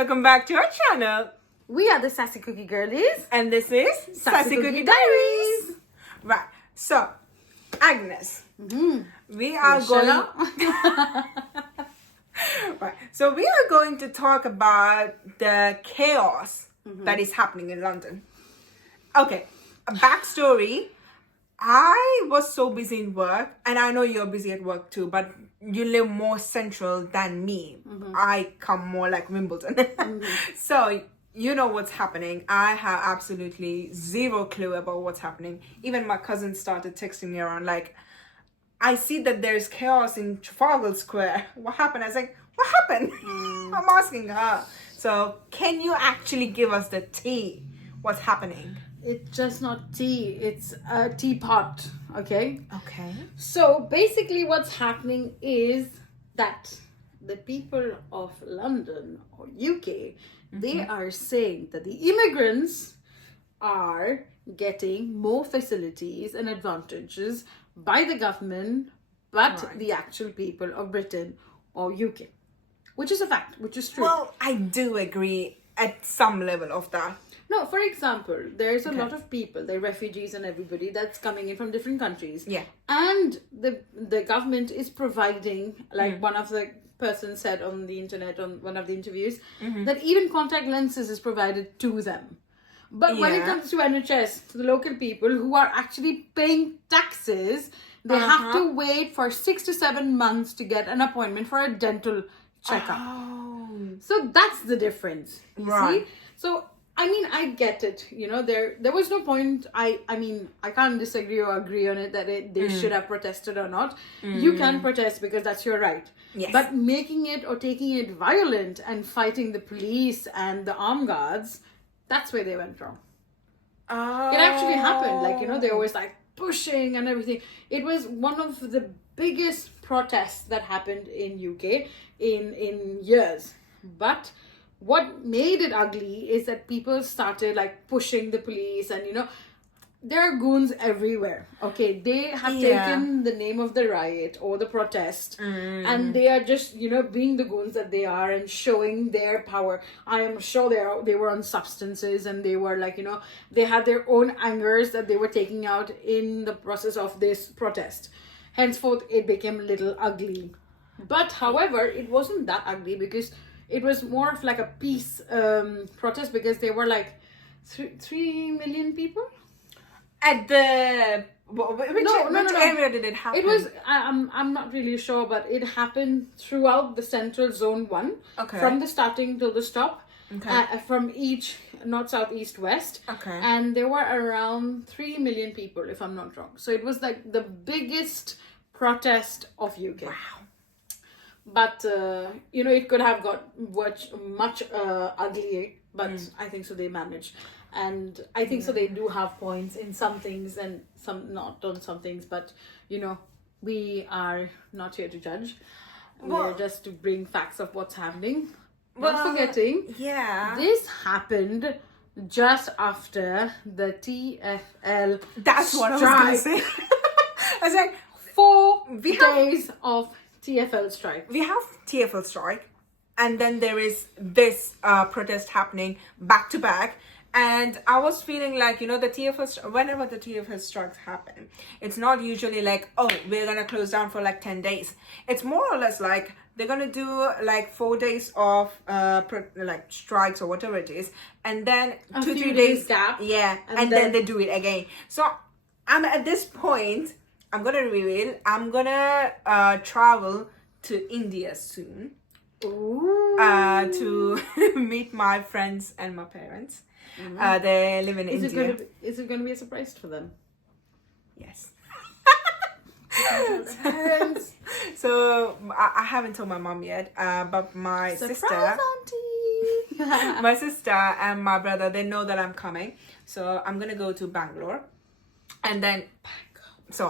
welcome back to our channel. We are the Sassy Cookie Girlies. And this is Sassy Cookie Diaries. Right, so Agnes, we are going... Right, so we are going to talk about the chaos that is happening in London. Okay, a backstory. I was so busy in work, and I know you're busy at work too, but you live more central than me. I come more like Wimbledon. So you know what's happening. I have absolutely zero clue about what's happening. Even my cousin started texting me around like, I see that there's chaos in Trafalgar Square. What happened? I was like, what happened? I'm asking her. So can you actually give us the tea? What's happening? It's just not tea, it's a teapot, okay? Okay. So basically what's happening is that the people of London or UK, they are saying that the immigrants are getting more facilities and advantages by the government, but the actual people of Britain or UK, which is a fact, which is true. Well, I do agree at some level of that. No, for example, there's a lot of people, the refugees and everybody that's coming in from different countries. Yeah. And the government is providing, like one of the persons said on the internet, on one of the interviews, that even contact lenses is provided to them. But when it comes to NHS, to the local people who are actually paying taxes, they have to wait for 6 to 7 months to get an appointment for a dental checkup. Oh. So that's the difference. You Right. see? So I mean, I get it. You know, there was no point. I mean, I can't disagree or agree on it that they should have protested or not. You can protest because that's your right. Yes. But making it or taking it violent and fighting the police and the armed guards, that's where they went wrong. Oh. It actually happened. Like, you know, they always like pushing and everything. It was one of the biggest protests that happened in UK in years. But what made it ugly is that people started like pushing the police, and you know, there are goons everywhere. Okay, they have taken the name of the riot or the protest, and they are just, you know, being the goons that they are and showing their power. I am sure they were on substances, and they were like, you know, they had their own angers that they were taking out in the process of this protest. Henceforth, it became a little ugly. But however, it wasn't that ugly because it was more of like a peace protest, because there were like 3 million people. At the... Which area did it happen? It was, I'm not really sure, but it happened throughout the central zone 1. Okay. From the starting till the stop. Okay. From each north, south, east, west. Okay. And there were around 3 million people, if I'm not wrong. So it was like the biggest protest of UK. Wow. But, you know, it could have got much uglier, but I think so they managed. And I think so they do have points in some things and some not on some things. But, you know, we are not here to judge. We're just to bring facts of what's happening. Not forgetting, this happened just after the TFL That's what strike. I was going to say. I was like, 4 days of TFL strike. we have TFL strike, and then there is this protest happening back to back. And I was feeling like, you know, whenever the TFL strikes happen, it's not usually like, oh, we're gonna close down for like 10 days. It's more or less like they're gonna do like 4 days of like strikes or whatever it is, and then A 2-3 few days gap, and then they do it again. So I'm at this point, I'm gonna reveal, I'm gonna travel to India soon. Ooh. To meet my friends and my parents. They live in India. Is it going to be a surprise for them? Yes. Parents. So I haven't told my mom yet, but my Surprise, auntie. my sister and my brother, they know that I'm coming. So I'm gonna go to Bangalore, and then so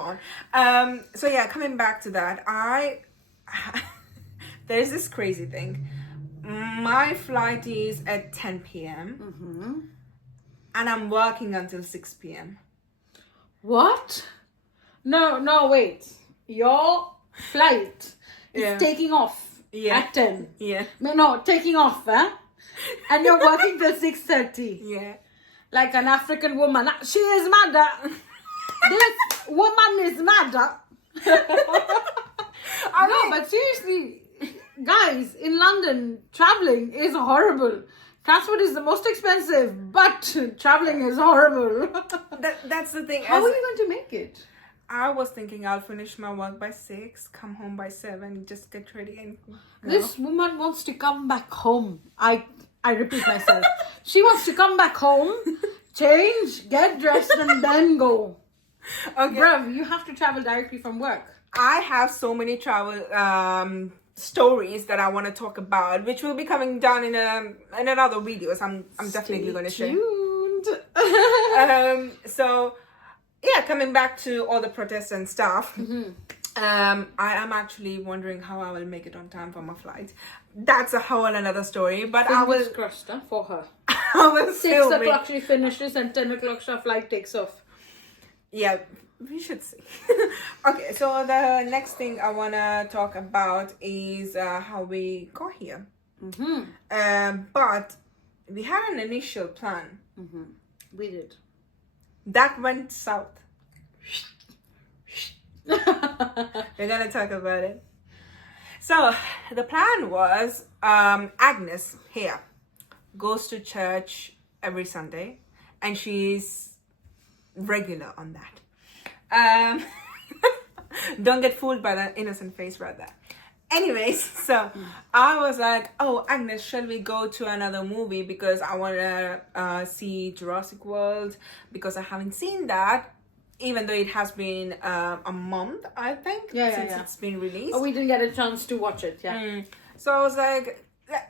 on. So yeah, coming back to that, there's this crazy thing. My flight is at 10 p.m. And I'm working until 6 p.m. What? No, wait. Your flight is taking off at 10. Yeah. No, taking off, and you're working till 6:30. Yeah. Like an African woman. She is mad. This woman is mad. No, but seriously, guys, in London, traveling is horrible. Transport is the most expensive, but traveling is horrible. That's the thing. How are you going to make it? I was thinking I'll finish my work by 6, come home by 7, just get ready and This woman wants to come back home. I repeat myself. She wants to come back home, change, get dressed, and then go. Okay. Bruv, you have to travel directly from work. I have so many travel stories that I want to talk about, which will be coming down in another videos. I'm definitely going to share. Tuned. So yeah, coming back to all the protests and stuff. I am actually wondering how I will make it on time for my flight. That's a whole another story. But I will. Fingers crossed, huh, for her. I will 6 still o'clock she finishes and 10 o'clock her flight takes off. Yeah, we should see. Okay, so the next thing I want to talk about is how we got here. But we had an initial plan. We did. That went south. We're going to talk about it. So, the plan was Agnes here goes to church every Sunday, and she's regular on that. Don't get fooled by that innocent face right there. Anyways, so I was like, oh, Agnes, shall we go to another movie? Because I want to see Jurassic World, because I haven't seen that, even though it has been a month, I think, since it's been released. Oh, we didn't get a chance to watch it, yeah. So I was like,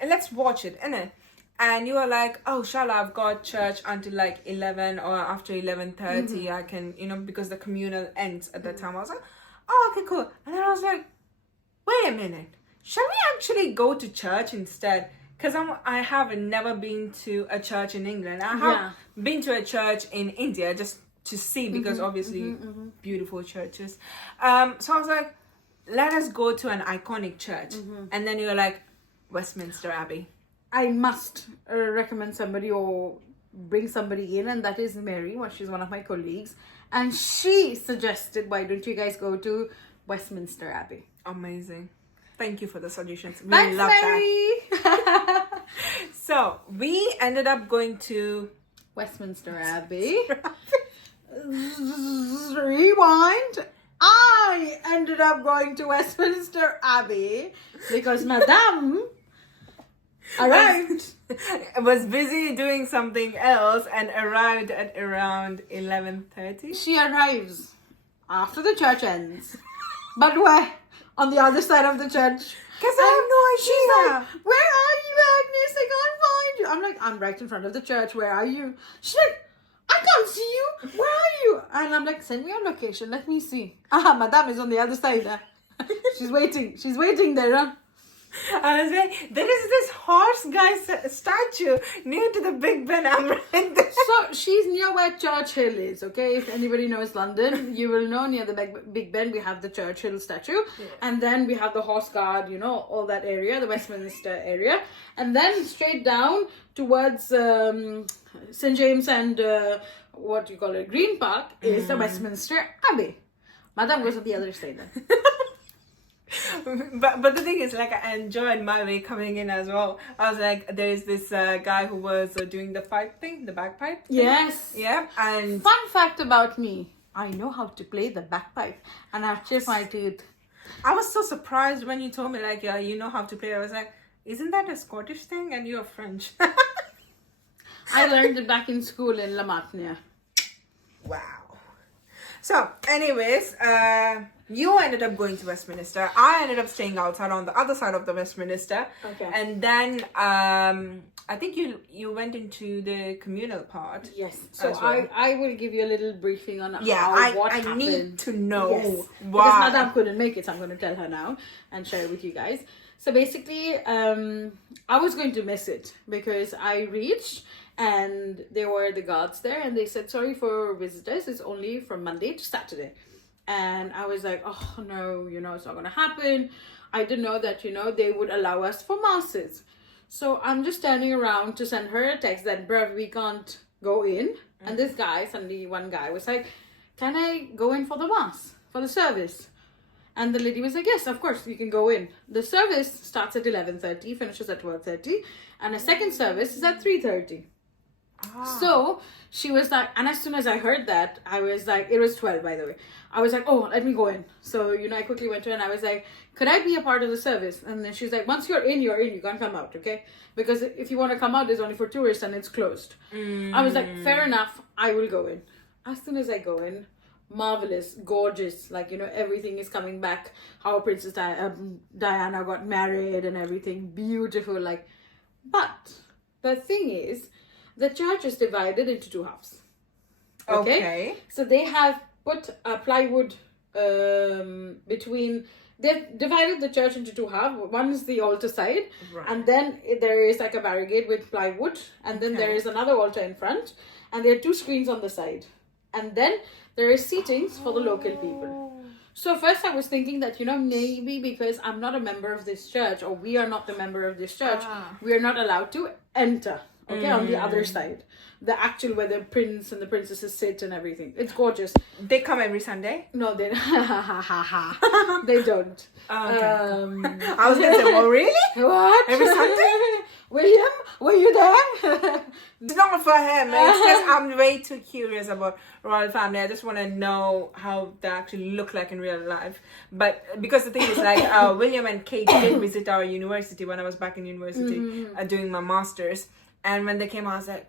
let's watch it, innit? And you were like, oh, Shala, I've got church until like 11 or after 11:30. I can, because the communal ends at that time. I was like, oh, okay, cool. And then I was like, wait a minute. Shall we actually go to church instead? Because I have never been to a church in England. I have been to a church in India just to see, because obviously beautiful churches. So I was like, let us go to an iconic church. And then you were like, Westminster Abbey. I must recommend somebody or bring somebody in, and that is Mary. She's one of my colleagues, and she suggested, why don't you guys go to Westminster Abbey? Amazing. Thank you for the suggestions. We Thanks, love Mary. that. So we ended up going to Westminster Abbey. Rewind. I ended up going to Westminster Abbey because Madame arrived. was busy doing something else and arrived at around 11:30. She arrives after the church ends. But where? On the other side of the church. Because I have no idea. She's like, where are you, Agnes? I can't find you. I'm like, I'm right in front of the church. Where are you? She's like, I can't see you. Where are you? And I'm like, send me your location. Let me see. Madame is on the other side. She's waiting. She's waiting there. I was like, there is this horse guy statue near to the Big Ben. I'm right there. So she's near where Churchill is, okay? If anybody knows London, you will know near the Big Ben we have the Churchill statue. Yeah. And then we have the Horse Guard, all that area, the Westminster area. And then straight down towards St. James and Green Park is the Westminster Abbey. Madame goes on the other side then. But the thing is, like, I enjoyed my way coming in as well. I was like, there is this guy who was doing the pipe thing, the bagpipe thing. Yes. Yeah. And fun fact about me, I know how to play the bagpipe, and I've chipped my tooth. I was so surprised when you told me, like, yeah, you know how to play. I was like, isn't that a Scottish thing? And you're French. I learned it back in school in La Martiniere. Wow. So, anyways, you ended up going to Westminster. I ended up staying outside on the other side of the Westminster. Okay. And then I think you went into the communal part. Yes. So well. I will give you a little briefing on what happened. I need to know why. Because Madame couldn't make it, so I'm going to tell her now and share it with you guys. So basically, I was going to miss it because I reached and there were the guards there and they said, sorry for visitors, it's only from Monday to Saturday. And I was like, oh no, it's not going to happen. I didn't know that, they would allow us for masses. So I'm just turning around to send her a text that, bruv, we can't go in. And this guy, suddenly one guy was like, can I go in for the mass, for the service? And the lady was like, yes, of course, you can go in. The service starts at 11:30, finishes at 12:30. And a second service is at 3:30. So she was like, and as soon as I heard that, I was like, it was 12, by the way. I was like, oh, let me go in. So, I quickly went to her and I was like, could I be a part of the service? And then she's like, once you're in, you're in. You can't come out, okay? Because if you want to come out, it's only for tourists and it's closed. I was like, fair enough, I will go in. As soon as I go in, marvelous, gorgeous, like, everything is coming back. How Princess Diana got married and everything, beautiful, like. But the thing is, the church is divided into two halves. Okay. So they have put a plywood between. They've divided the church into two halves. One is the altar side, and then there is like a barricade with plywood, and then there is another altar in front, and there are two screens on the side, and then there is seatings for the local people. So first I was thinking that, maybe because I'm not a member of this church, or we are not the member of this church, we are not allowed to enter. Okay, on the other side. The actual where the prince and the princesses sit and everything. It's gorgeous. They come every Sunday? No, they they don't. Okay. I was going to say, oh, really? What? Every Sunday? William, were you there? It's not for him. It's just I'm way too curious about royal family. I just want to know how they actually look like in real life. But because the thing is, like, William and Kate did visit our university when I was back in university doing my master's. And when they came, I was like,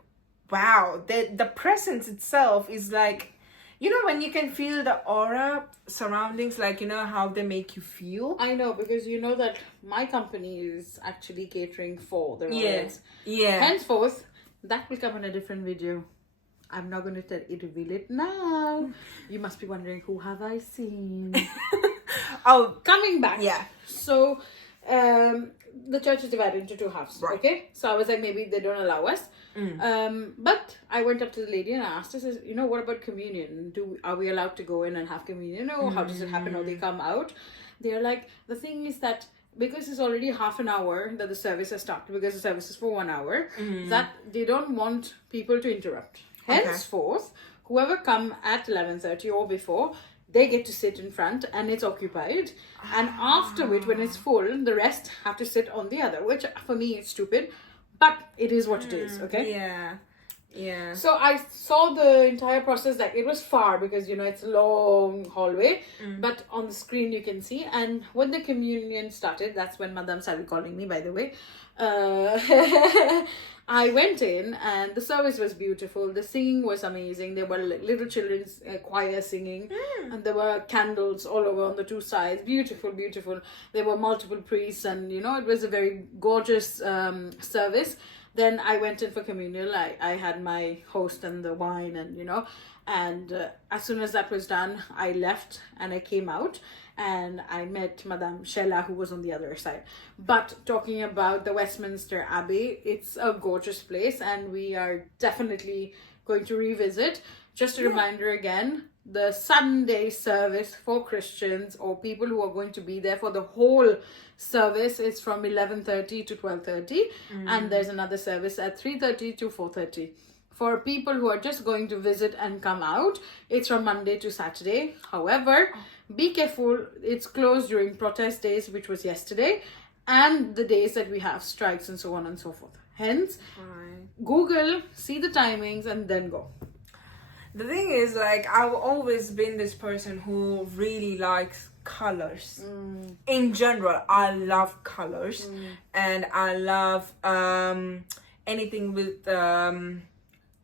wow, the presence itself is like, when you can feel the aura surroundings, like, how they make you feel. I know, because that my company is actually catering for the royals. Yeah. Henceforth, that will come in a different video. I'm not going to reveal it now. You must be wondering, who have I seen? Coming back. Yeah. So, the church is divided into two halves, okay? So I was like, maybe they don't allow us. But I went up to the lady and I asked her, what about communion? Are we allowed to go in and have communion? Or how does it happen? Or they come out? They're like, the thing is that because it's already half an hour that the service has started, because the service is for 1 hour, that they don't want people to interrupt. Henceforth, whoever come at 11:30 or before, they get to sit in front and it's occupied. And after which, when it's full, the rest have to sit on the other, which for me is stupid, but it is what it is, okay? Yeah. So I saw the entire process, like it was far because, it's a long hallway, but on the screen you can see. And when the communion started, that's when Madame started calling me, by the way. I went in and the service was beautiful. The singing was amazing. There were little children's choir singing, and there were candles all over on the two sides. Beautiful, beautiful. There were multiple priests, and it was a very gorgeous service. Then I went in for communion. I had my host and the wine, and as soon as that was done, I left and I came out. And I met Madame Sheila, who was on the other side. But talking about the Westminster Abbey, it's a gorgeous place and we are definitely going to revisit. Just a reminder again, the Sunday service for Christians or people who are going to be there for the whole service is from 11:30 to 12:30. And there's another service at 3:30 to 4:30. For people who are just going to visit and come out, it's from Monday to Saturday. However, be careful, it's closed during protest days, which was yesterday, and the days that we have strikes and so on and so forth. Hence, Google, see the timings, and then go. The thing is, like, I've always been this person who really likes colors. In general, I love colors, and I love anything with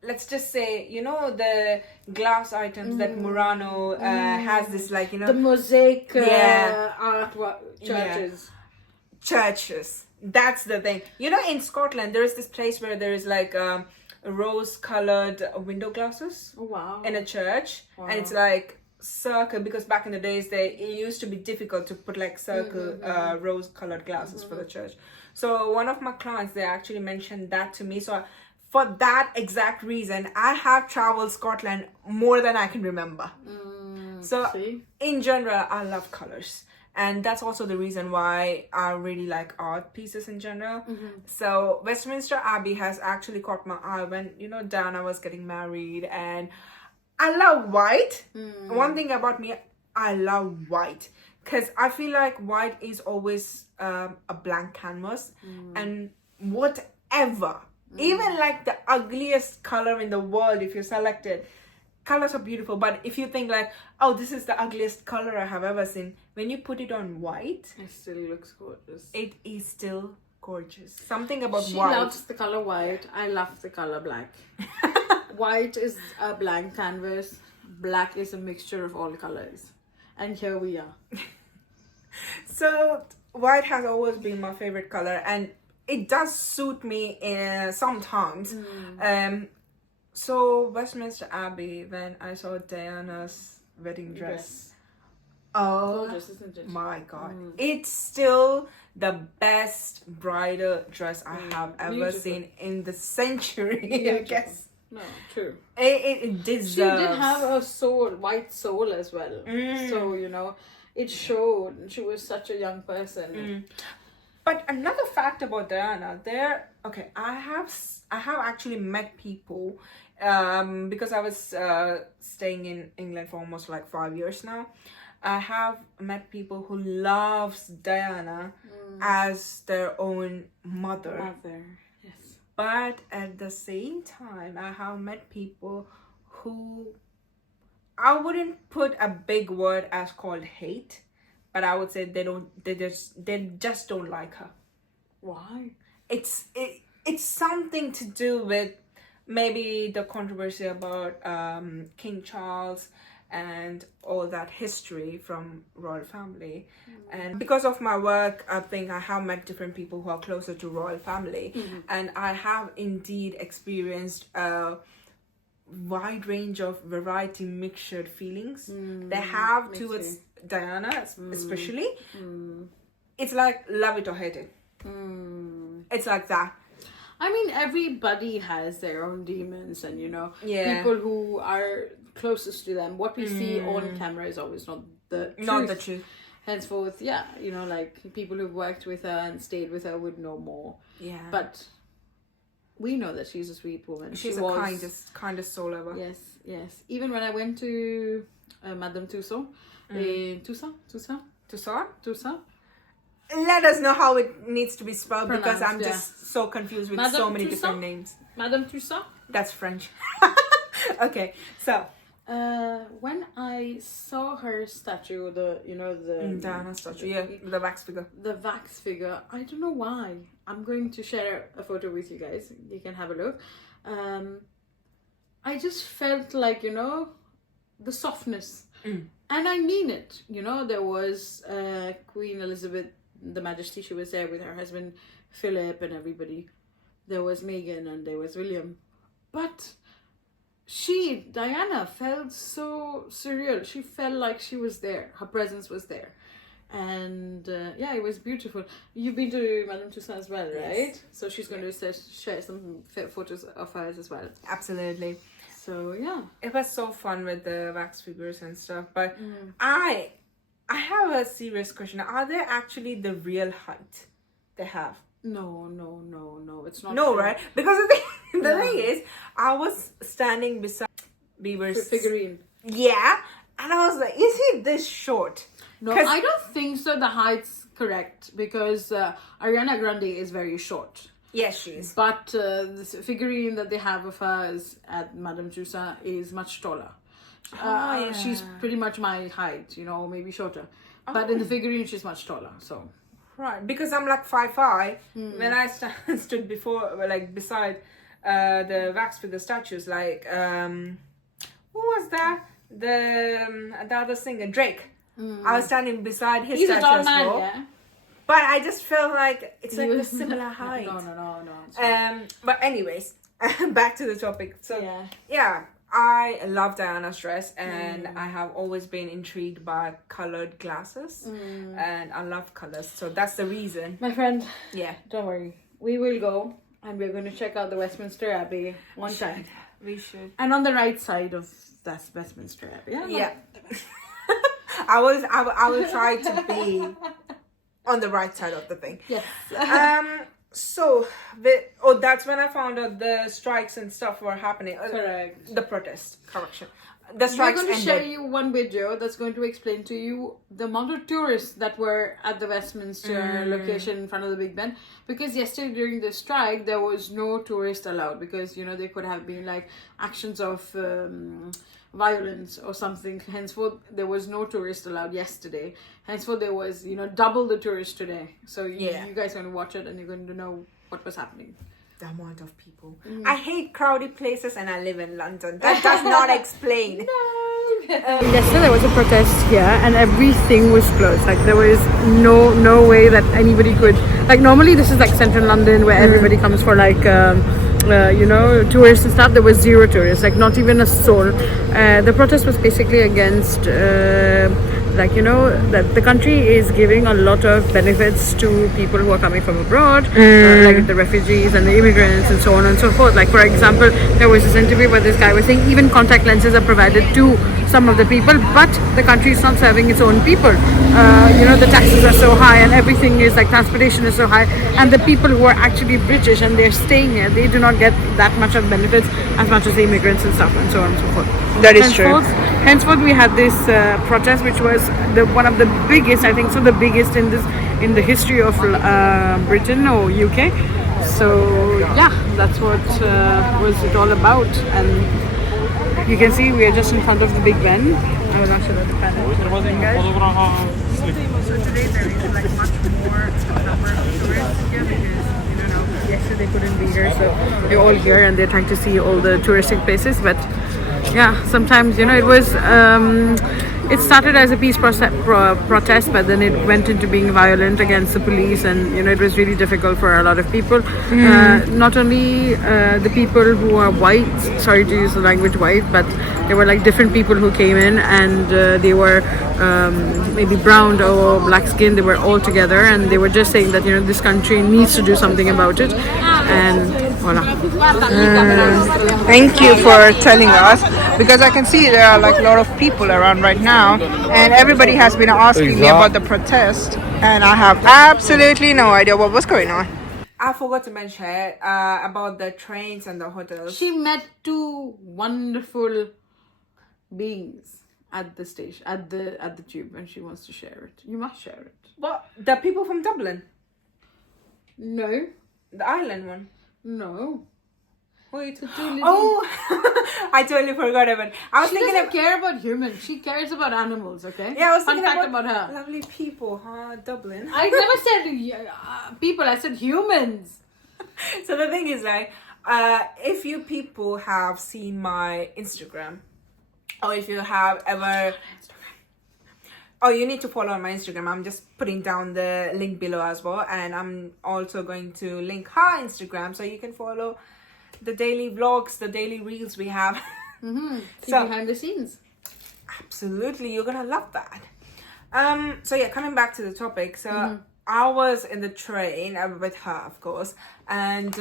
let's just say, the glass items that Murano has this, like, the mosaic art churches. Churches. That's the thing. In Scotland, there is this place where there is like rose-colored window glasses. Oh, wow. In a church. Wow. And it's like circle, because back in the days, it used to be difficult to put like circle rose-colored glasses for the church. So one of my clients, they actually mentioned that to me. So for that exact reason, I have traveled Scotland more than I can remember. So in general, I love colors. and that's also the reason why I really like art pieces in general. So Westminster Abbey has actually caught my eye when, you know, Diana was getting married, and I love white. One thing about me, I love white, because I feel like white is always a blank canvas, and whatever, even like the ugliest color in the world, if you select it, colors are beautiful. But if you think like, oh, this is the ugliest color I have ever seen, when you put it on white, It still looks gorgeous. it is still gorgeous. Something about She white. loves the color white. I love the color black. White is a blank canvas. Black is a mixture of all colors. And here we are. So white has always been my favorite color, and it does suit me sometimes. So Westminster Abbey, when I saw Diana's wedding dress, oh Gorgeous, isn't it? my god, it's still the best bridal dress I have ever Beautiful. seen in the century. I Beautiful. guess No, true. it deserves. She did have a soul, white soul as well. So, you know, it showed. She was such a young person. But another fact about Diana, I have actually met people, because I was staying in England for almost like 5 years now. I have met people who loves Diana as their own mother. Mother, yes. But at the same time, I have met people who I wouldn't put a big word as called hate, but I would say they just don't like her. Why? It's something to do with maybe the controversy about King Charles and all that history from royal family. And because of my work, I think I have met different people who are closer to royal family, and I have indeed experienced a wide range of variety mixtured feelings they have towards Diana, especially. It's like love it or hate it. It's like that. I mean, everybody has their own demons, and you know, Yeah. people who are closest to them. What we see on camera is always not the truth. Not the truth. Henceforth, yeah, you know, like people who've worked with her and stayed with her would know more. Yeah. But we know that she's a sweet woman. She's She the was- kindest soul ever. Yes, yes. Even when I went to Madame Tussauds in Tussauds. Let us know how it needs to be spelled, because I'm Pronounced, yeah. just so confused with Madame so many Tussauds? different names. Madame Tussauds. That's French. Okay, so When I saw her statue, the Diana statue, yeah, the wax figure. the wax figure, I don't know why. I'm going to share a photo with you guys. You can have a look. I just felt like, you know, the softness. And I mean it. You know, there was Queen Elizabeth, the Majesty, she was there with her husband Philip and everybody. There was Meghan and there was William. But Diana, felt so surreal. She felt like she was there. Her presence was there. And yeah, it was beautiful. You've been to Madame Tussauds as well, right? Yes. So she's going to share some photos of hers as well. Absolutely. So yeah. It was so fun with the wax figures and stuff. But I have a serious question. Are they actually the real height they have? No, it's not. No, true. right? Because the thing is, I was standing beside Bieber's Figurine. Yeah, and I was like, is he this short? No, 'Cause- I don't think so. The height's correct because Ariana Grande is very short. Yes, she is. But this figurine that they have of hers at Madame Tussauds is much taller. yeah. She's pretty much my height, you know, maybe shorter. But in the figurine, she's much taller. So Right, because I'm like 5'5". When I stood beside the wax figure statues, like who was that? The other singer, Drake. I was standing beside his he's a statue tall as man, well. yeah. But I just felt like it's like You- a similar height. No. It's not. But anyways, back to the topic. So yeah, I love Diana's dress, and I have always been intrigued by colored glasses, and I love colors. So that's the reason. My friend, Yeah, don't worry. We will go and we're going to check out the Westminster Abbey one time. we should. And on the right side of that Westminster Abbey. Yeah. I will try to be on the right side of the thing. Yes. So that's when I found out the strikes and stuff were happening. Correct. The protest, correction. The We're strikes going to ended. share you one video that's going to explain to you the amount of tourists that were at the Westminster location in front of the Big Ben. Because yesterday during the strike, there was no tourist allowed because, you know, there could have been like actions of violence or something. Henceforth, there was no tourist allowed yesterday. Henceforth, there was, you know, double the tourists today. So you guys are going to watch it and you're going to know what was happening. The amount of people. I hate crowded places and I live in London. That does not explain. Yesterday there was a protest here and everything was closed. Like there was no way that anybody could, like normally this is like central London where everybody comes for like you know, tourists and stuff. There was zero tourists, like not even a soul. The protest was basically against like, you know, that the country is giving a lot of benefits to people who are coming from abroad, like the refugees and the immigrants and so on and so forth. Like for example, there was this interview where this guy was saying even contact lenses are provided to some of the people, but the country is not serving its own people. You know, the taxes are so high and everything is like, transportation is so high, and the people who are actually British and they're staying here, they do not get that much of benefits as much as the immigrants and stuff and so on and so forth. That is true. Henceforth, we had this protest, which was one of the biggest, I think so, the biggest in the history of Britain or UK. So yeah, that's what was it all about. And you can see we are just in front of the Big Ben. I will not show the panel. So today there is like much more number of tourists here because, you know, yesterday they couldn't be here, so they're all here and they're trying to see all the touristic places. But yeah, sometimes, you know, it was it started as a peace protest, but then it went into being violent against the police, and you know, it was really difficult for a lot of people. Not only the people who are white, sorry to use the language white, but there were like different people who came in, and they were maybe brown or black skin. They were all together, and they were just saying that, you know, this country needs to do something about it. And voila. Thank you for telling us, because I can see there are like a lot of people around right now, and everybody has been asking me about the protest, and I have absolutely no idea what was going on. I forgot to mention about the trains and the hotels. She met two wonderful beings at the station, at the tube, and she wants to share it. You must share it. What? The people from Dublin? No. The island one? No. Wait. The two little... Oh, I totally forgot about it. I was she thinking doesn't care about humans. She cares about animals. Okay. Yeah, I was Fun thinking fact about her. Lovely people, huh? Dublin. I never said people. I said humans. So the thing is, like, if you people have seen my Instagram, or if you have ever, oh, you need to follow on my Instagram. I'm just putting down the link below as well, and I'm also going to link her Instagram so you can follow the daily vlogs, the daily reels we have. See behind the scenes. Absolutely, you're gonna love that. So yeah, coming back to the topic. So I was in the train with her, of course, and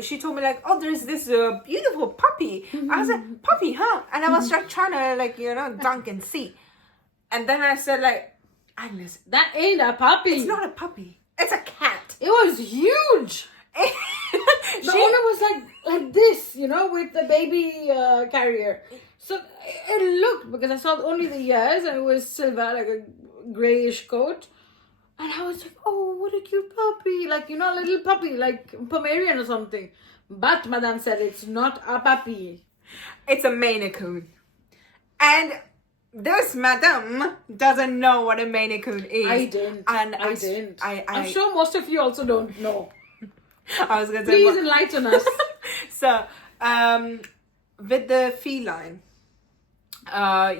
she told me like, oh, there's this beautiful puppy. I was like, puppy, huh? And I was like trying to like, you know, dunk and see. And then I said like, Agnes, that ain't a puppy. It's not a puppy. It's a cat. It was huge. The owner was like this, you know, with the baby carrier. So it looked, because I saw only the ears and it was silver, like a grayish coat. And I was like, oh, what a cute puppy. Like, you know, a little puppy, like Pomeranian or something. But Madame said it's not a puppy. It's a Maine Coon. And this Madame doesn't know what a Maine Coon is. I didn't. And I didn't. I'm sure most of you also don't know. I was gonna say, please enlighten us. So, with the feline,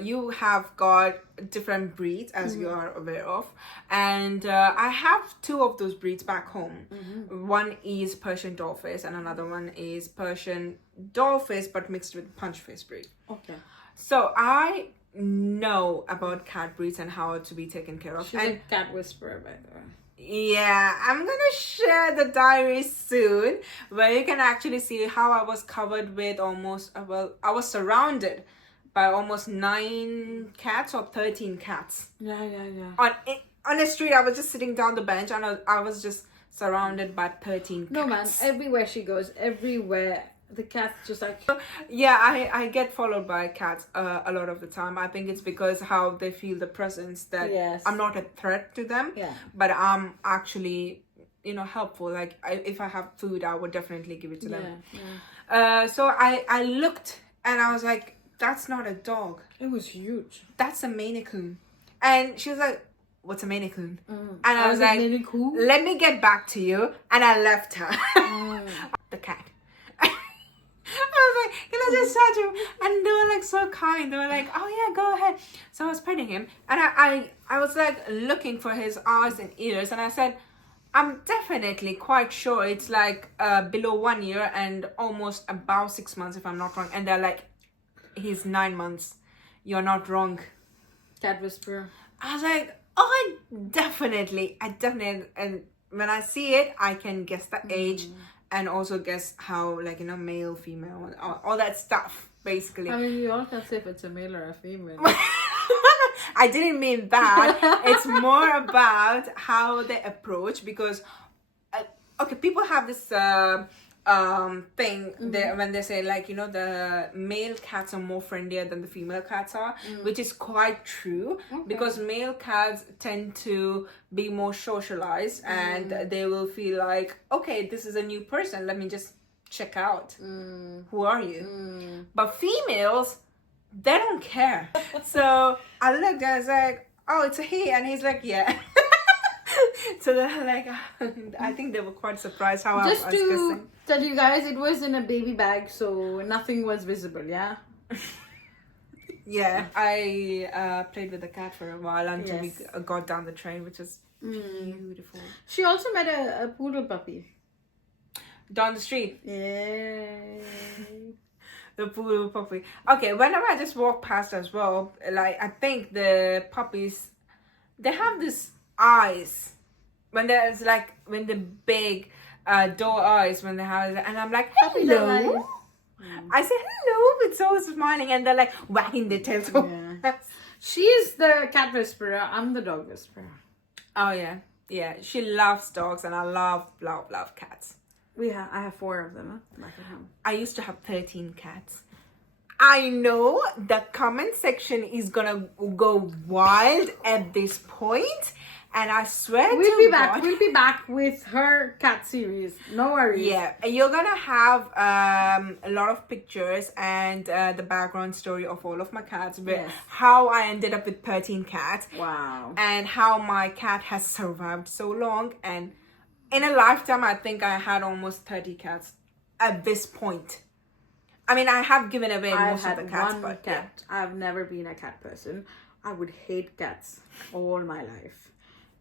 you have got different breeds, as you are aware of, and I have two of those breeds back home. One is Persian Dorfist and another one is Persian Dorfist but mixed with Punchface breed. Okay. So I know about cat breeds and how to be taken care of. She's a cat whisperer, by the way. Yeah, I'm gonna share the diary soon, where you can actually see how I was covered with almost, well, I was surrounded by almost 9 cats or 13 cats. Yeah, yeah, yeah. On a street. I was just sitting down the bench and I was just surrounded by 13 No, man. cats. Everywhere she goes, everywhere, the cat's just like... Yeah, I get followed by cats a lot of the time. I think it's because how they feel the presence, that Yes. I'm not a threat to them. Yeah. But I'm actually, helpful. Like, if I have food, I would definitely give it to them. Yeah. So I looked and I was like, that's not a dog. It was huge. That's a Maine Coon. And she was like, what's a Maine Coon? And I was like, Maine Coon? let me get back to you. And I left her. The cat. I was like, can I just touch him? And they were like so kind. They were like, oh yeah, go ahead. So I was petting him. And I was like looking for his eyes and ears. And I said, I'm definitely quite sure it's like below 1 year and almost about 6 months if I'm not wrong. And they're like, he's 9 months. You're not wrong. Cat whisperer. I was like, oh, I definitely, and when I see it, I can guess the age and also guess how, like, male, female, all that stuff, basically. I mean, you all can say if it's a male or a female. I didn't mean that. It's more about how they approach, because, okay, people have this thing when they say, like, the male cats are more friendlier than the female cats are, which is quite true. Because male cats tend to be more socialized and they will feel like, okay, this is a new person, let me just check out, who are you? But females, they don't care. So I looked and I was like, oh, it's a he, and he's like, yeah. So they're like, I think they were quite surprised how Just I was to kissing. tell you guys, it was in a baby bag, so nothing was visible, yeah? Yeah, I played with the cat for a while until Yes. we got down the train, which was beautiful. She also met a poodle puppy. Down the street, Yay. the poodle puppy. Okay, whenever I just walk past as well, like, I think the puppies, they have this eyes when there's like, when the big door eyes, when they have, and I'm like, hello. I say hello with so smiling, and they're like wagging their tails. Yeah. She's the cat whisperer. I'm the dog whisperer. Oh yeah. She loves dogs, and I love cats. I have 4 of them back at home. I used to have 13 cats. I know the comment section is gonna go wild at this point, and I swear We'll to be God, back. We'll be back with her cat series. No worries. yeah, you're gonna have a lot of pictures and the background story of all of my cats, but Yes. how I ended up with 13 cats. Wow. And how my cat has survived so long. And in a lifetime, I think I had almost 30 cats at this point. I mean, I have given away I've most of had the cats, one but cat. I've never been a cat person. I would hate cats all my life.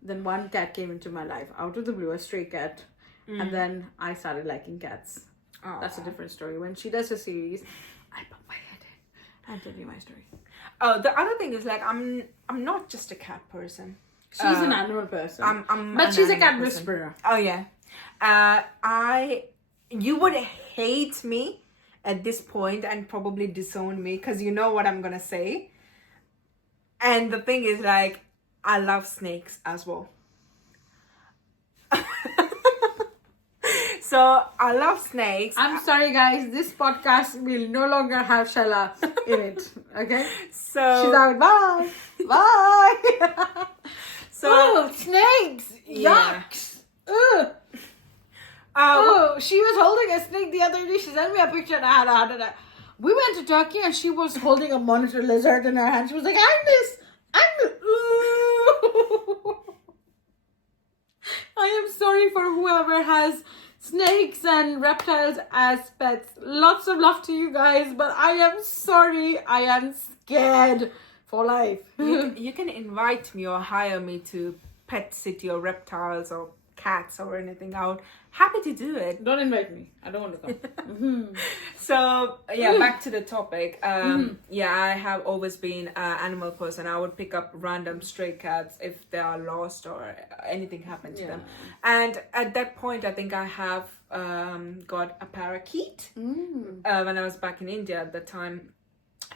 Then one cat came into my life out of the blue, a stray cat. And then I started liking cats. Aw. That's a different story. When she does a series, I put my head in and tell you my story. Oh, the other thing is, like, I'm not just a cat person. She's an animal person. I'm but an she's a animal cat person. whisperer. Oh yeah. You would hate me at this point and probably disown me, because you know what I'm gonna say. And the thing is, like, I love snakes as well. So I love snakes. I'm sorry, guys. This podcast will no longer have Shella in it. Okay? So She's out. Bye. Bye. So Oh, snakes. Yeah. Yucks. Ugh. Oh, she was holding a snake the other day. She sent me a picture and I had a heart attack. We went to Turkey and she was holding a monitor lizard in her hand. She was like, I'm this. I am sorry for whoever has snakes and reptiles as pets. Lots of love to you guys, but I am sorry. I am scared for life. you can invite me or hire me to pet sit your reptiles or cats or anything. I would happy to do it. Don't invite me. I don't want to come. So yeah, back to the topic. Yeah, I have always been an animal person. I would pick up random stray cats if they are lost or anything happened to them. And at that point, I think I have got a parakeet when I was back in India at the time.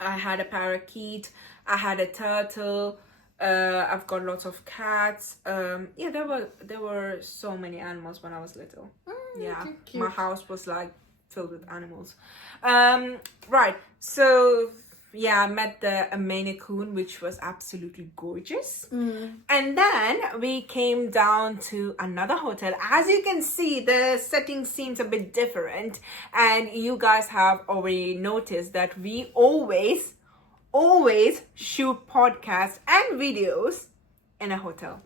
I had a parakeet. I had a turtle. I've got lots of cats. Yeah, there were so many animals when I was little. Yeah, okay, my cute. house was like filled with animals. Right. So yeah, I met a Maine Coon, which was absolutely gorgeous. And then we came down to another hotel. As you can see, the setting seems a bit different, and you guys have already noticed that we always shoot podcasts and videos in a hotel.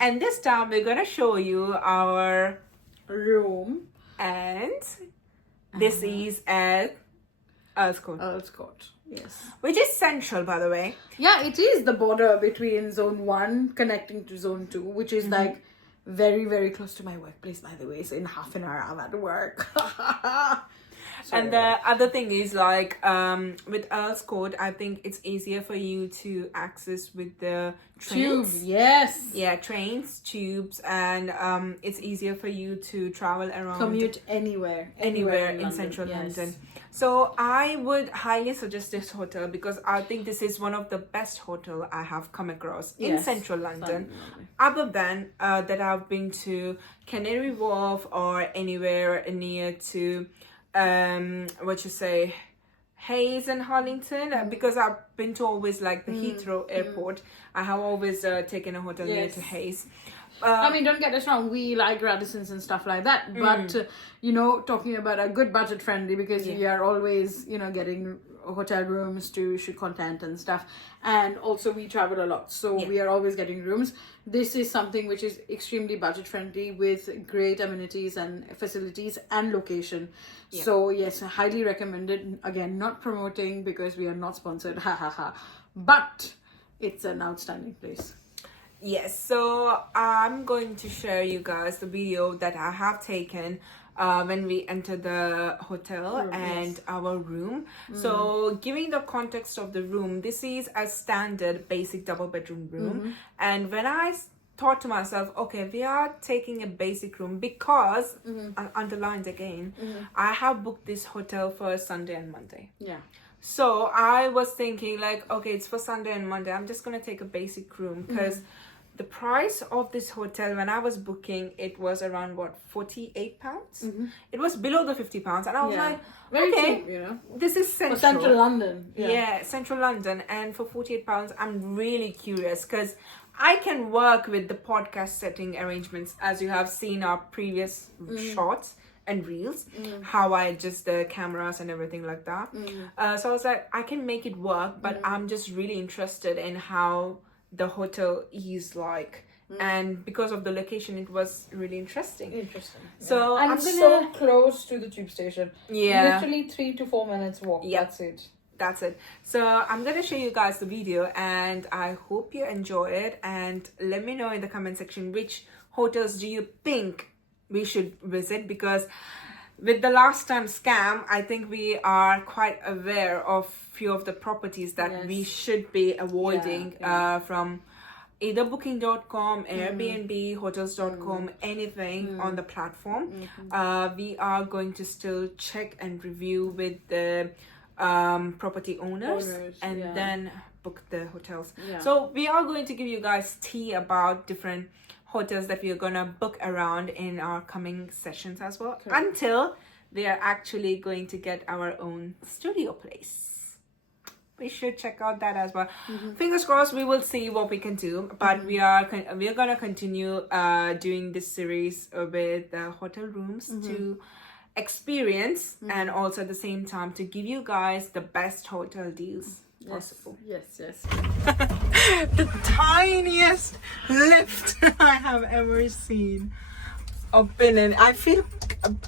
And this time we're gonna show you our Room. and this is at Earthcote, Earl's Court. Yes. which is central, by the way. Yeah, it is the border between zone 1 connecting to zone 2, which is like very, very close to my workplace, by the way. So in half an hour, I'm at work. And the other thing is like with Earl's Court, I think it's easier for you to access with the Tube, trains. yes. Yeah, trains, tubes, and it's easier for you to travel around. Commute anywhere Anywhere in London, central yes. London. So I would highly suggest this hotel because I think this is one of the best hotel I have come across in Yes, central London. London. Other than that, I've been to Canary Wharf or anywhere near to Hayes and Harlington, because I've been to always like the Heathrow Airport. I have always taken a hotel near Yes. to Hayes. I mean, don't get us wrong, we like Radisson's and stuff like that, but talking about a good budget friendly, because we are always getting hotel rooms to shoot content and stuff, and also we travel a lot, so we are always getting rooms. This is something which is extremely budget friendly with great amenities and facilities and location. So yes, highly recommended. Again, not promoting because we are not sponsored, but it's an outstanding place. Yes, so I'm going to share you guys the video that I have taken when we enter the hotel and our room. So giving the context of the room, this is a standard basic double bedroom room. And when I thought to myself, okay, we are taking a basic room because, underlined again, I have booked this hotel for Sunday and Monday. Yeah. So I was thinking like, okay, it's for Sunday and Monday. I'm just going to take a basic room because the price of this hotel when I was booking, it was around what, £48. It was below the £50, and I was like, Very okay, cheap, this is central. For central London. Yeah, central London, and for £48, I'm really curious because I can work with the podcast setting arrangements, as you have seen our previous shots and reels, how I adjust the cameras and everything like that. So I was like, I can make it work, but I'm just really interested in how the hotel is like, and because of the location, it was really interesting. Interesting. So And I'm it's gonna so close to the tube station. Yeah. Literally 3 to 4 minutes walk. Yep. That's it. So I'm gonna show you guys the video, and I hope you enjoy it, and let me know in the comment section which hotels do you think we should visit, because with the last time scam, I think we are quite aware of few of the properties that we should be avoiding from either booking.com, Airbnb, hotels.com, anything on the platform. We are going to still check and review with the property owners and then book the hotels. So we are going to give you guys tea about different hotels that we are gonna book around in our coming sessions as well, until we are actually going to get our own studio place. We should check out that as well. Fingers crossed, we will see what we can do, but we are gonna continue doing this series with the hotel rooms to experience and also at the same time to give you guys the best hotel deals possible. Yes. The tiniest lift I have ever seen or been in. I feel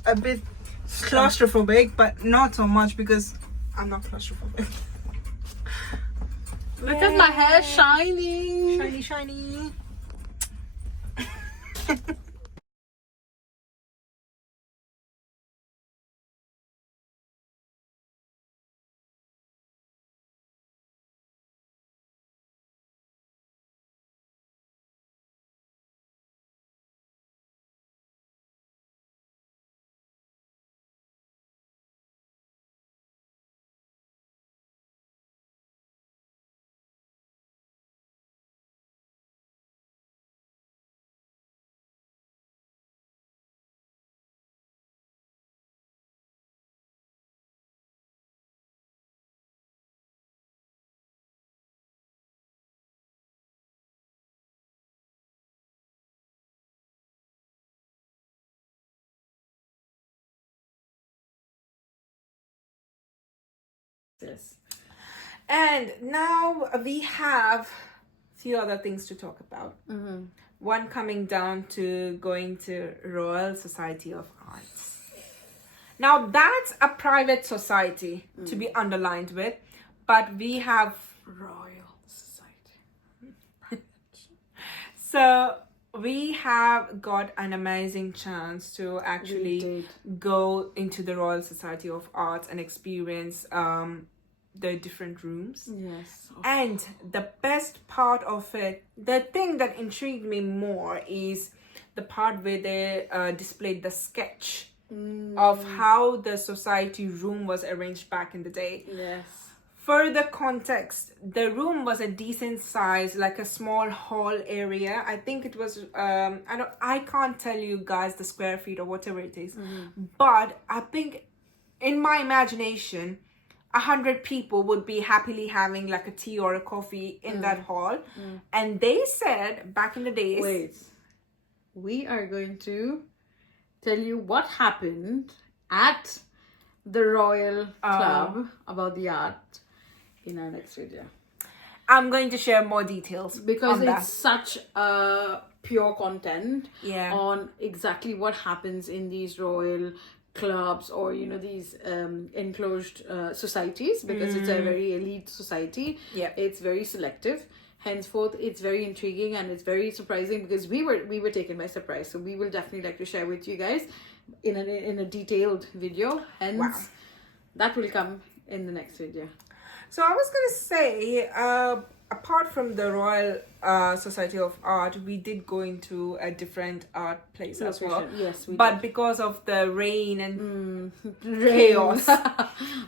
a bit claustrophobic, but not so much because I'm not claustrophobic. Look at my hair shining. Shiny. Yes. And now we have a few other things to talk about. One coming down to going to Royal Society of Arts. Now that's a private society to be underlined with, but we have Royal Society. so we have got an amazing chance to We actually did. go into the Royal Society of Arts and experience the different rooms. Yes. And the best part of it, the thing that intrigued me more is the part where they displayed the sketch of how the society room was arranged back in the day. Yes. For the context, the room was a decent size, like a small hall area. I think it was I can't tell you guys the square feet or whatever it is, but I think in my imagination 100 people would be happily having like a tea or a coffee in that hall. And they said back in the days, Wait. We are going to tell you what happened at the Royal Club about the art in our next video. I'm going to share more details Because on it's such a pure content Yeah. on exactly what happens in these royal clubs or these enclosed societies, because it's a very elite society. Yeah. It's very selective, henceforth it's very intriguing and it's very surprising, because we were taken by surprise. So we will definitely like to share with you guys in a detailed video, hence that will come in the next video. So I was going to say, apart from the Royal Society of Art, we did go into a different art place as well. Yes, we But because of the rain and chaos,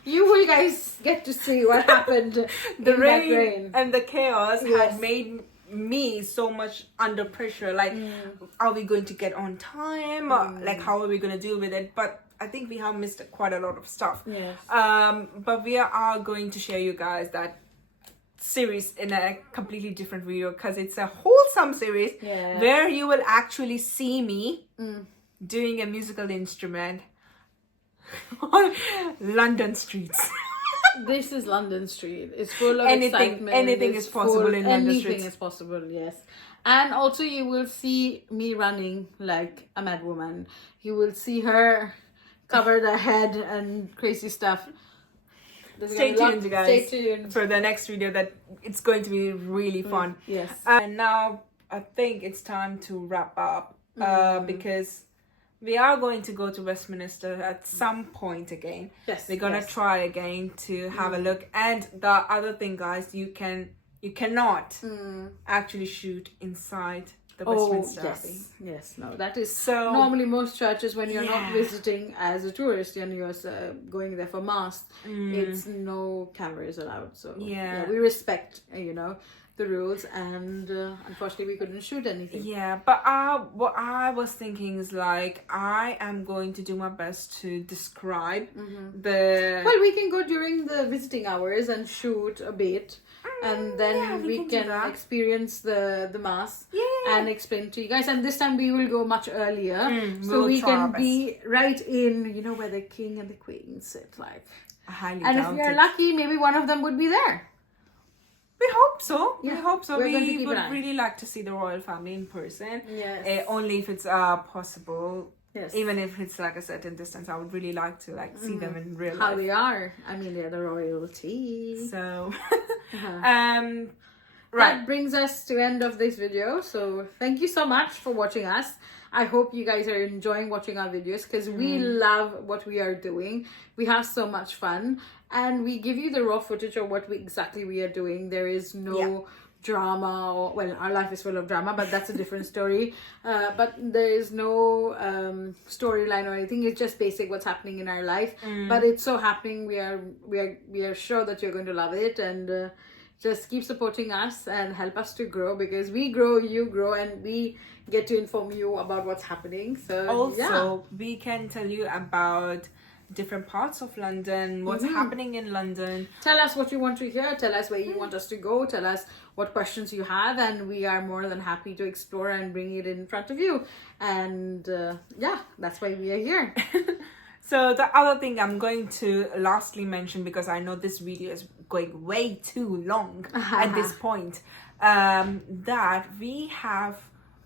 you will guys get to see what happened the in rain, that rain. and the chaos Yes. had made me so much under pressure. Like, are we going to get on time? Like, how are we going to deal with it? But I think we have missed quite a lot of stuff. Yes. But we are going to share you guys that series in a completely different video, because it's a wholesome series where you will actually see me doing a musical instrument on London streets. This is London Street. It's full of Anything- excitement. anything It's is possible in London anything streets. is possible, yes. And also you will see me running like a mad woman. You will see her cover the head and crazy stuff. There's Stay gonna be tuned, you guys, Stay tuned. for the next video. That it's going to be really fun. Yes. And now I think it's time to wrap up, because we are going to go to Westminster at some point again. Yes. We're gonna try again to have a look. And the other thing, guys, you cannot actually shoot inside the Westminster Abbey. Yes, no, that is So- normally most churches, when you're not Yeah. visiting as a tourist and you're going there for mass, it's no cameras allowed. So Yeah. we respect the rules, and unfortunately we couldn't shoot anything. Yeah, but what I was thinking is, like, I am going to do my best to describe the. Well, we can go during the visiting hours and shoot a bit, and then yeah, we we can do can that. experience the mass Yeah. and explain to you guys. And this time we will go much earlier, so we'll we try our can best. be right in, where the king and the queen sit, like. I highly And if doubt we are it. lucky, maybe one of them would be there. We hope so. Yeah, We hope so. we're going to We keep would an eye. really like to see the royal family in person. Yes. Only if it's possible. Yes. Even if it's like a certain distance, I would really like to see them in real How life. they are. I mean, they're the royalty. So, Right. right. That brings us to end of this video. So thank you so much for watching us. I hope you guys are enjoying watching our videos, because we love what we are doing. We have so much fun, and we give you the raw footage of what exactly we are doing. There is no drama, or, well, our life is full of drama, but that's a different story. But there is no storyline or anything. It's just basic what's happening in our life. But it's so happening. We are sure that you're going to love it, and just keep supporting us and help us to grow, because we grow, you grow, and we get to inform you about what's happening. So Also, we can tell you about different parts of London, what's happening in London. tell us what you want to hear, tell us where you want us to go, tell us what questions you have, and we are more than happy to explore and bring it in front of you. And that's why we are here. So the other thing I'm going to lastly mention, because I know this video is going way too long at this point, that we have,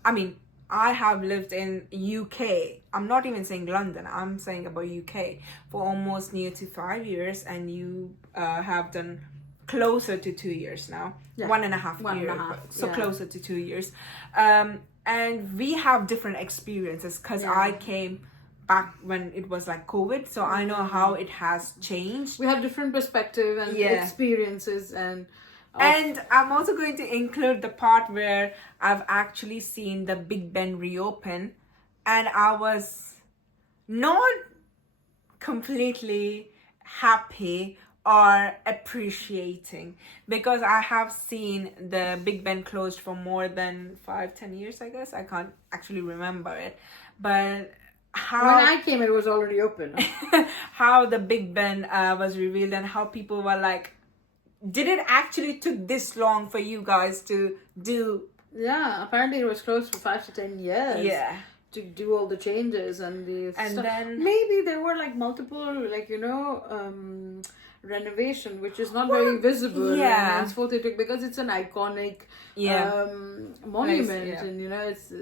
I have lived in UK. I'm not even saying London. I'm saying about UK for almost near to 5 years, and you have done closer to 2 years now. Yeah. 1.5 years. So yeah. closer to 2 years. And we have different experiences because I came back when it was like COVID, so I know how it has changed. We have different perspective and experiences, and I'm also going to include the part where I've actually seen the Big Ben reopen, and I was not completely happy or appreciating, because I have seen the Big Ben closed for more than 5-10 years, I guess. I can't actually remember it, but when I came, it was already open. How the Big Ben was revealed, and how people were like, did it actually took this long for you guys to do? Yeah, apparently it was closed for 5 to 10 years. Yeah. To do all the changes and the and stuff. Then maybe there were like multiple, like, renovation, which is not very visible. Yeah. And henceforth it took, because it's an iconic monument, and it's.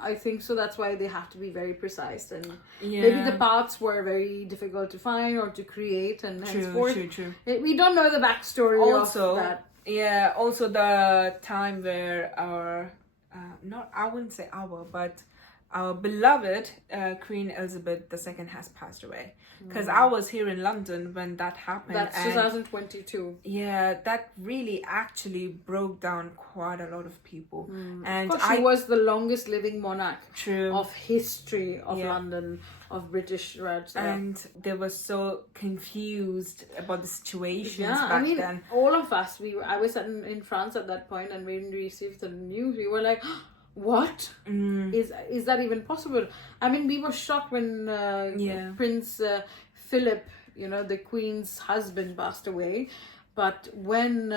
I think so. That's why they have to be very precise, and maybe the paths were very difficult to find or to create, and henceforth, true. We don't know the backstory Also, of that. Yeah. Also, the time where our, I wouldn't say our, but our beloved Queen Elizabeth II has passed away. Because I was here in London when that happened. That's 2022. Yeah, that really actually broke down quite a lot of people. And she was the longest living monarch True. of history of London, of British Raj. And they were so confused about the situations back then. All of us, I was in France at that point, and when we received the news, we were like, what is that even possible? I mean, we were shocked when Prince Philip, the Queen's husband, passed away. But when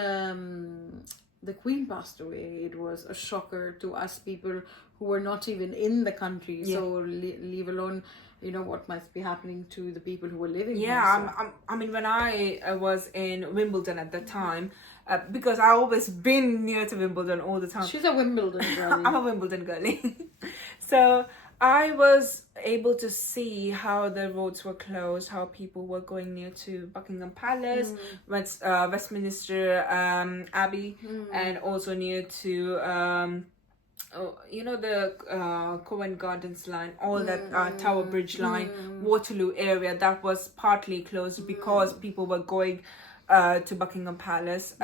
the Queen passed away, it was a shocker to us people who were not even in the country. So leave alone, what must be happening to the people who were living here. I mean, when I was in Wimbledon at the time, because I always been near to Wimbledon all the time. She's a Wimbledon girlie. I'm a Wimbledon girlie. So I was able to see how the roads were closed, how people were going near to Buckingham Palace, Westminster Abbey, and also near to the Covent Gardens line, all that Tower Bridge line, Waterloo area, that was partly closed because people were going to Buckingham Palace,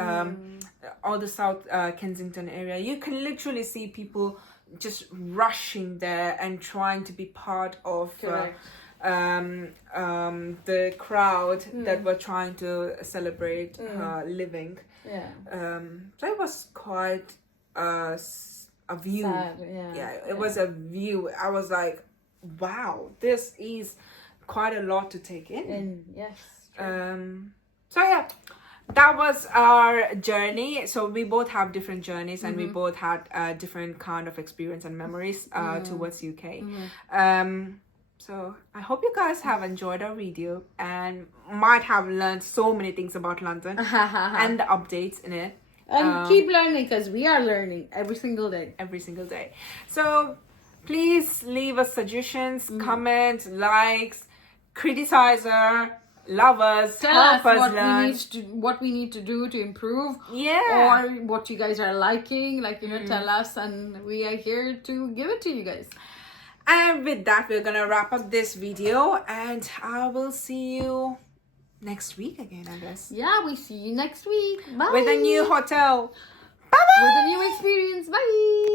all the South Kensington area. You can literally see people just rushing there and trying to be part of the crowd that were trying to celebrate her living. So it was quite a view. Sad, it was a view. I was like, wow, this is quite a lot to take in. So yeah, that was our journey. So we both have different journeys, and we both had different kind of experience and memories towards UK. So I hope you guys have enjoyed our video and might have learned so many things about London and the updates in it. And keep learning, because we are learning every single day. So please leave us suggestions, comments, likes, criticize her, love us, help us learn what we need to do to improve, or what you guys are liking, tell us, and we are here to give it to you guys. And with that, we're gonna wrap up this video, and I will see you next week again, I guess. Yeah, we see you next week. Bye. With a new hotel. Bye-bye. With a new experience. Bye.